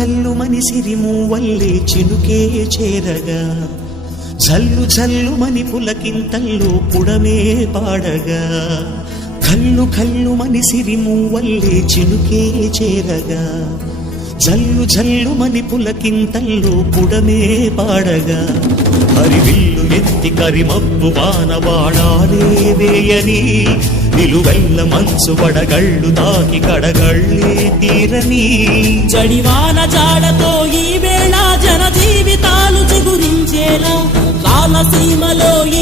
కల్లు మని సిరిమూవల్లే చినుకే చేరగా జల్లు జల్లు మని పులకింతల్లో పుడమే పాడగా కల్లు కల్లు మని సిరిమూవల్లే చినుకే చేరగా జల్లు జల్లు మని పులకింతల్లో పుడమే పాడగా హరివిల్లు ఎత్తి కరిమబ్బు వానవాడాలే వేయని నిలువెల్ల మనసు వడగళ్ళు తాకి కడగళ్ళే తీరని జడివాన జాడతో ఈ వేళ జన జీవితాలు చిగురించేలా రాలసీమలో ఈ